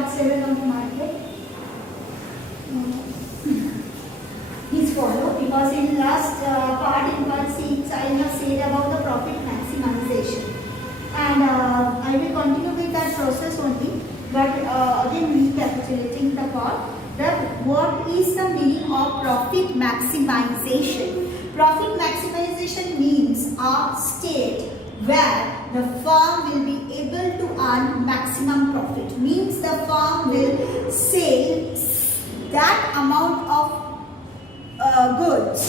part 7 of the market is follow, because in last part in part 6 I have said about the profit maximization, and I will continue with that process only, but again recapitulating the part that what is the meaning of profit maximization. Profit maximization means a state where the firm will be able to earn maximum profit. Means the firm will sell that amount of goods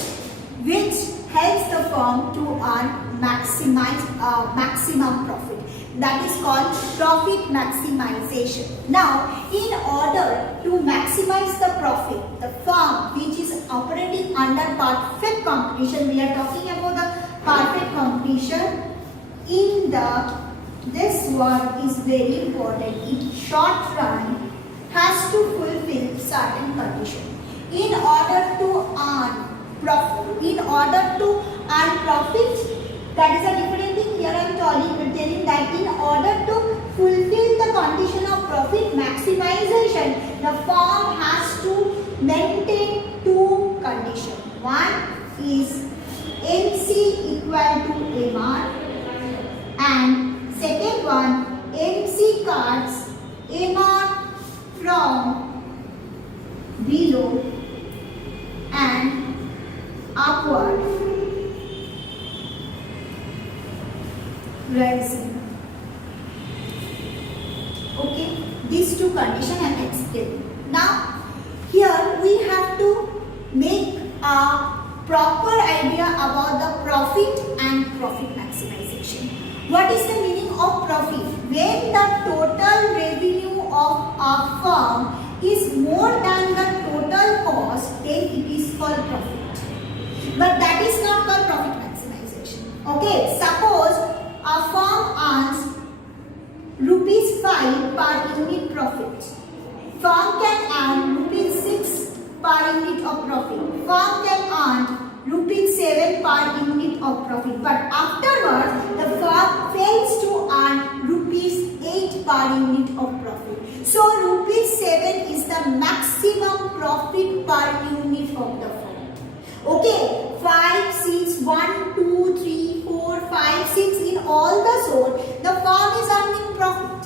which helps the firm to earn maximum profit. That is called profit maximization. Now, in order to maximize the profit, the firm which is operating under perfect competition, we are talking about the perfect competition. This one is very important. In short run, has to fulfill certain conditions in order to earn profit. That is a different thing. Here I am telling that in order to fulfill the condition of profit maximization, the firm has to maintain two conditions. One is MC equal to MR, and second one, MC cuts MR from below and upward rising. Okay, these two conditions I am explaining. Now, here we have to make a proper idea about the profit and profit maximization. What is the meaning of profit? When the total revenue of a firm is more than the total cost, then it is called profit. But that is not called profit maximization. Okay, suppose a firm earns ₹5 per unit profit. Firm can earn ₹6 per unit of profit. Firm can earn ₹7 per unit of profit. But afterwards, the firm fails to earn ₹8 per unit of profit. So ₹7 is the maximum profit per unit of the firm. Okay, 5, 6, 1, 2, 3, 4, 5, 6 in all the sort, the firm is earning profit.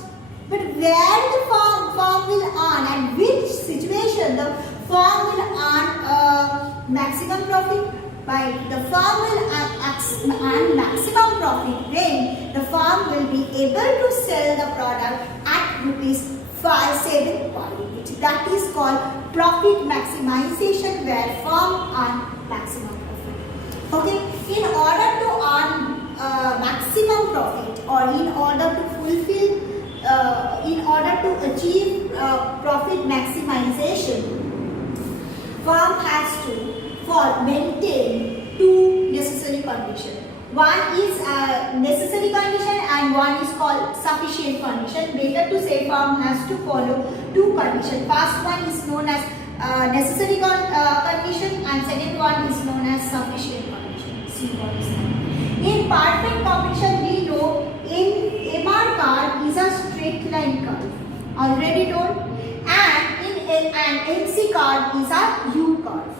But where the firm will earn, and which situation the firm will earn maximum profit? By the firm will earn maximum profit when the firm will be able to sell the product at ₹7 per unit. That is called profit maximization, where firm earn maximum profit. Okay, in order to earn maximum profit, or in order to fulfill, in order to achieve profit maximization, firm has to maintain two necessary conditions. One is necessary condition and one is called sufficient condition. Better to say firm has to follow two conditions. First one is known as necessary condition, and second one is known as sufficient condition. See what is that? In perfect competition, we know MR curve is a straight line curve, already told, and in an MC curve is a U curve,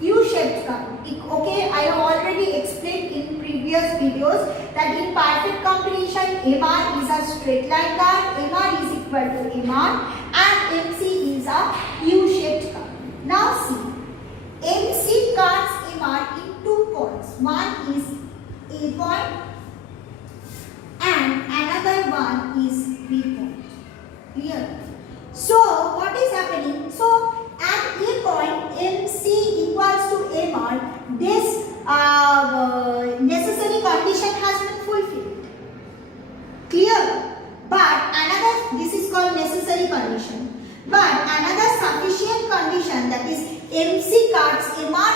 U-shaped curve. Okay, I have already explained in previous videos that in perfect competition, MR is a straight line curve, MR is equal to MR, and MC is a U-shaped curve. Now see, MC cuts MR in 2 points. One is A point and another one is B point. Clear? So what is happening? So at A point, MC equals to MR, this necessary condition has been fulfilled. Clear? But another, this is called necessary condition. But another sufficient condition, that is MC cuts MR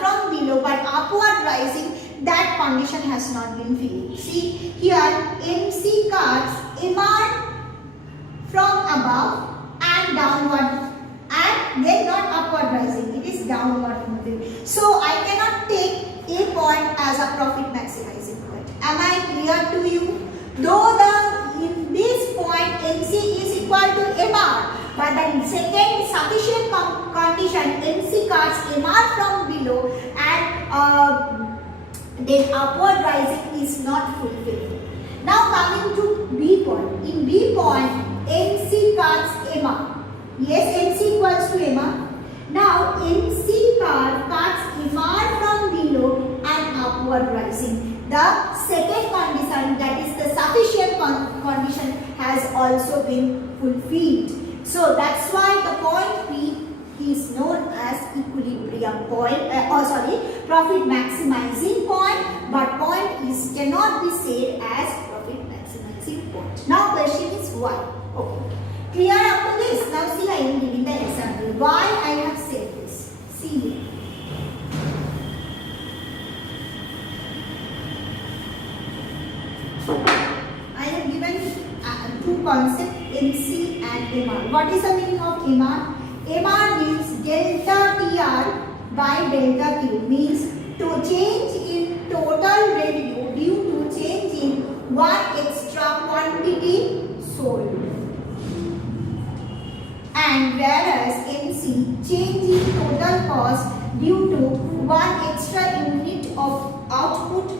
from below but upward rising, that condition has not been filled. See here, MC cuts MR from above and downward, and then not upward rising, it is downward moving. So I cannot take A point as a profit maximizing point. Am I clear to you? Though in this point MC is equal to but the second sufficient condition, MC cuts MR from below and then upward rising is not fulfilled. Now coming to B point. In B point, MC cuts MR. Yes, MC equals to MR. Now MC cuts MR from below and upward rising. The second condition, that is the sufficient condition, has also been fulfilled. So that's why the point P is known as equilibrium point, profit maximizing point, but point is cannot be said as profit maximizing point. Now question is why? Okay. Clear up to this? Now see, I am giving the example. Why I have said this? See here. I have given two concepts, MC and MR. What is the meaning of MR? MR means delta TR by delta Q, means to change in total revenue due to change in one extra quantity sold. And whereas MC, change in total cost due to one extra unit of output.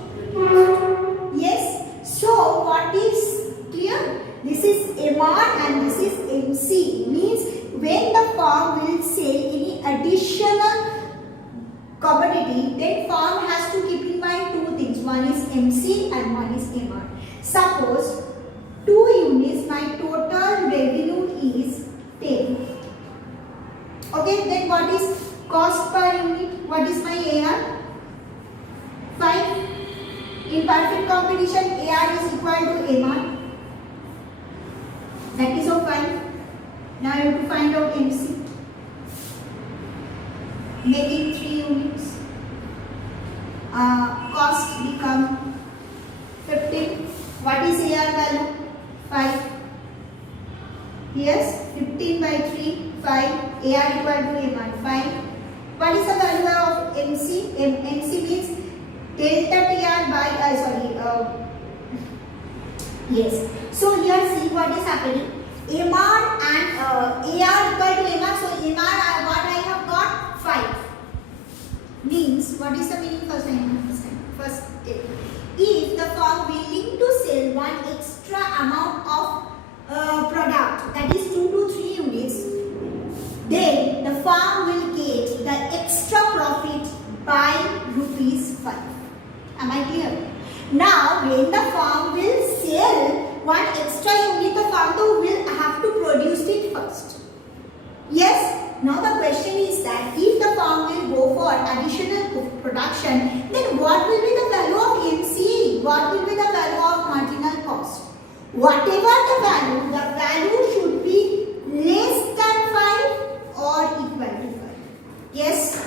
Yes. So what is clear? This is MR and this is MC. Means when the firm will sell any additional commodity, then firm has to keep in mind two things. One is MC and one is MR. Suppose 2 units, my total revenue is 10. Okay, then what is cost per unit? What is my AR? 5. In perfect competition, AR is equal to MR. That is all fine. Now you have to find out MC. Making 3 units. Cost become 15. What is AR value? 5. Yes, 15 by 3, 5. AR equal to MR, 5. What is the value of MC? MC means delta TR by, yes. So here see what is happening. MR and AR equal to MR. So MR, what I have got? 5. Means, what is the meaning first time? First step. If the firm willing to sell one extra amount of product, that is 2 to 3 units, then the firm will get the extra profit by ₹5. Am I clear? Now, when the firm will sell one extra unit, the firm will have to produce it first. Yes? Now the question is that if the firm will go for additional production, then what will be the value of MC? What will be the value of marginal cost? Whatever the value should be less than 5 or equal to 5. Yes?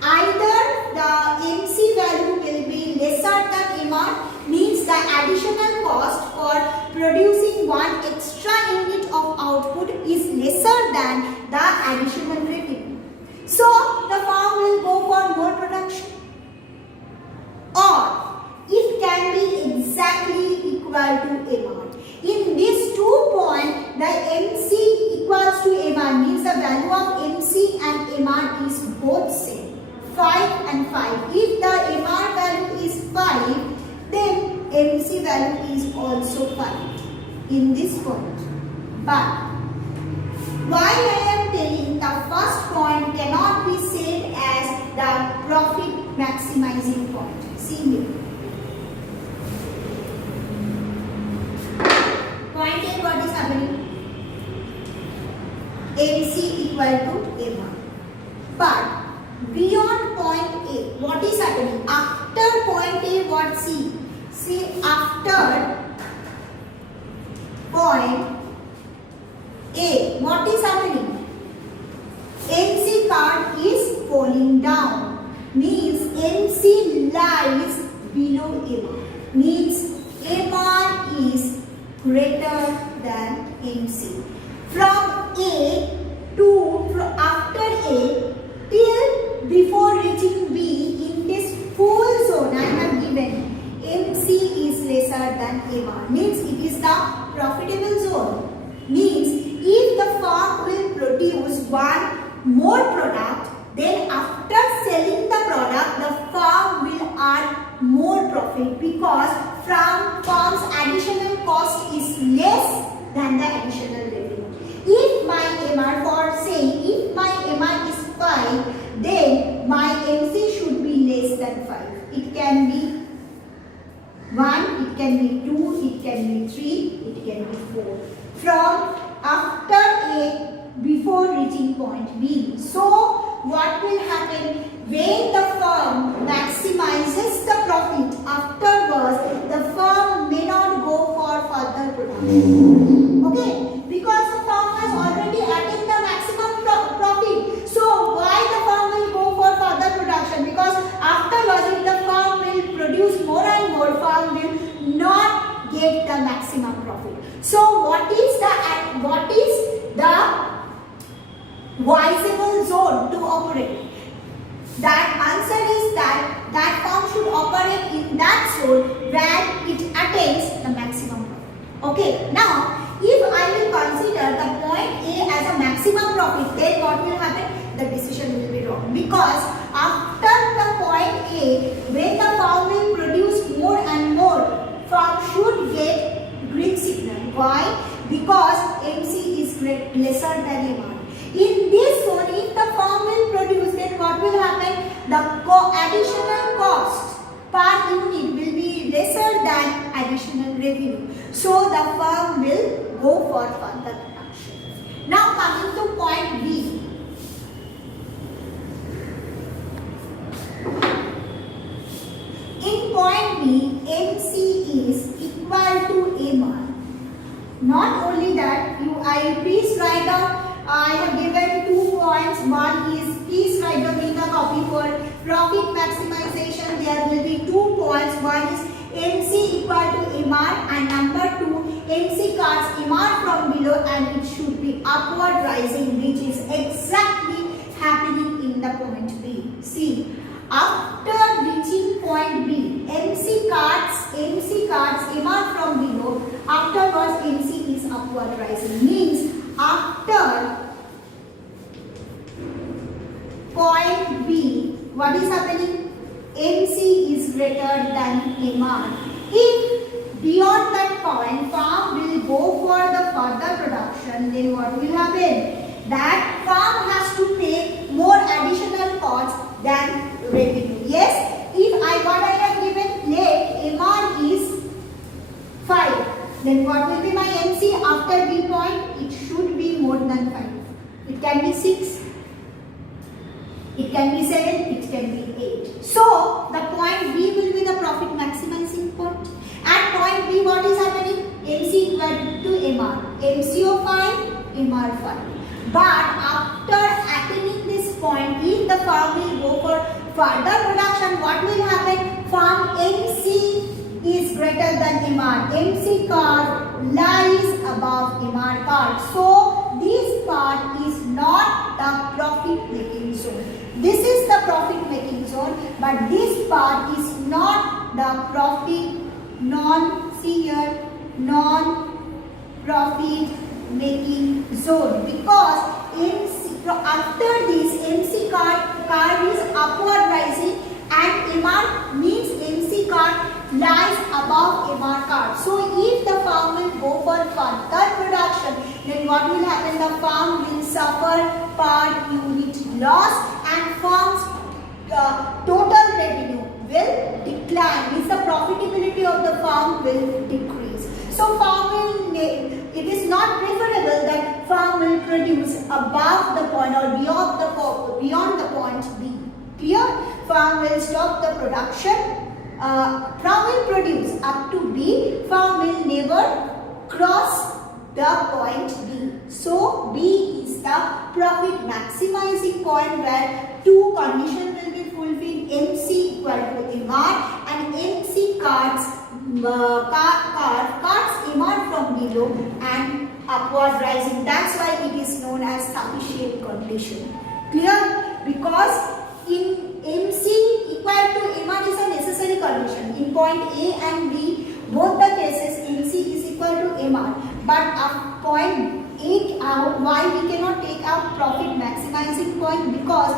Either the MC value will be lesser than MR, means the additional cost for producing one extra unit of output is lesser than the additional revenue. So the firm will go for more production, or it can be exactly equal to MR. In these 2 points, the MC equals to MR, means the value of MC and MR is both same. 5 and 5. If the MR value is 5, then MC value is also 5 in this point. But why I am telling the first point cannot be said as the profit maximizing point. See here. Point A, what is happening? MC equal to MR. But beyond point A, what is happening? After point A, what see? See, after point A, what is happening? MC card is falling down. Means MC lies below MR. Means MR is greater than MC. From A to after A till before reaching B, in this full zone I have given, MC is lesser than MR. Means it is the profitable zone. Means if the firm will produce one more product, then after selling the product, the firm will earn more profit because from firm's additional cost is less than the additional revenue. If my MR, for saying, if my MR is 5, then my MC should be less than 5. It can be 1, it can be 2, it can be 3, it can be 4. From after A before reaching point B. So what will happen when the firm maximizes the profit afterwards? The firm may not go for further production. Okay, because the firm has already attained the maximum profit. So why the firm will go for further production? Because afterwards, if the firm will produce more and more, firm will not get the maximum profit. So what is the viable zone to operate? That answer is that firm should operate in that zone where it attains the maximum profit. Okay, now if I will consider the point A as a maximum profit, then what will happen? The decision will be wrong, because after the point A, when the firm will produce more and more, firm should get green signal. Why? Because MC is lesser than MR. In this zone, if the firm will produce, then what will happen? The additional cost per unit will be lesser than additional revenue. So the firm will go for further production. Now coming to point B. In point B, MC is equal to MR. Not only that, please write down. I have given 2 points. One is, please write down in the copy for profit maximization. There will be 2 points. One is MC equal to MR, and number 2, MC cuts MR from below and it should be upward rising, which is exactly happening in the point B. See, after reaching point B, MC cuts MR from below. Afterwards, MC is upward rising. Means after point B, what is happening? MC is greater than MR. If beyond that point, firm will go for the further production, then what will happen? That firm has to pay more additional costs than revenue. Yes, if what I have given, let MR is 5, then what will be my MC after B point? It should be more than 5. It can be 6, it can be 7, it can be 8. So the point B will be the profit maximizing point. At point B, what is happening? MC equal to MR. MC of 5, MR 5. But after attaining this point, if the firm will go for further production, what will happen? Firm MC is greater than MR. MC curve lies above MR curve. So this part is not the profit making zone. This is the profit making zone, but this part is not the profit non-profit making zone, because after this MC curve is upward rising and MR means MC curve lies above MR curve. So if the firm will go for further production, then what will happen? The firm will suffer per unit loss and firm's total revenue will decline. Means the profitability of the firm will decrease. So it is not preferable that firm will produce above the point or beyond the point B. Clear? Firm will stop the production. Firm will produce up to B. Firm will never cross the point B. So B is the profit maximizing point where 2 conditions will be fulfilled. MC equal to MR and MC cuts MR from below and upward rising. That's why it is known as sufficient condition. Clear? Because in MC equal to MR is a necessary condition. In point A and B, both the cases MC is equal to MR. But at point take out, why we cannot take out profit maximizing point? Because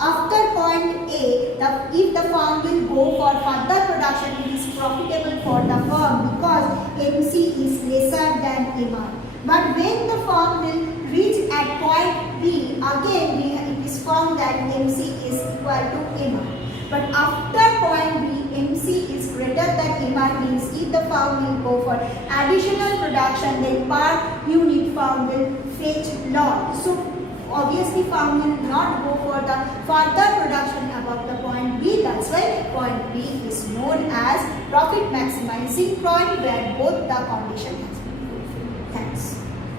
after point A, if the firm will go for further production, it is profitable for the firm because MC is lesser than MR. But when the firm will reach at point B, again it is found that MC is equal to MR. But after point B, MC is greater than MR, means if the firm will go for additional production, then per unit firm will fetch loss. So obviously firm will not go for the further production above the point B. That's why point B is known as profit maximizing point, where both the conditions